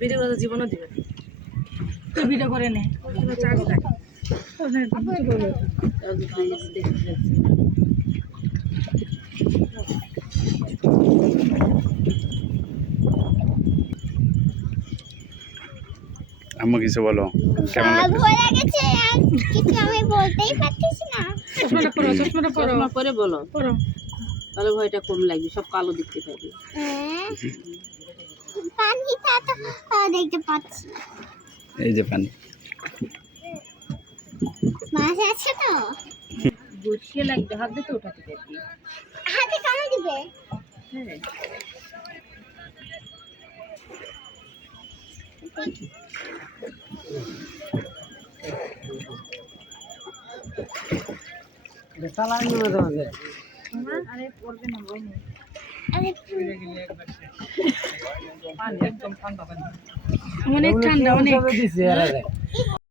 Video করে জীবনও দিবে তুই ভিডিও করে নে চার্জ থাকে আম্মু কিছু বলো কেমন সব লাগছে? হয়ে গেছে আর কিছু আমি বলতেই পারতেছি না। চশমাটা পরো চশমাটা পরো চশমা পরে বলো পরো তাহলে ভয়টা কম লাগবে সব কালো দেখতে পাবে পানিটা তো দেখতে পাচ্ছি। এই যে পানি মাছ আছে তো বসিয়ে লাগবে হাত দিতে উঠাতে পারবি হাতে কামড় দিবে। হ্যাঁ আরে পড়বে না বই নে আরে অনেক ঠান্ডা অনেক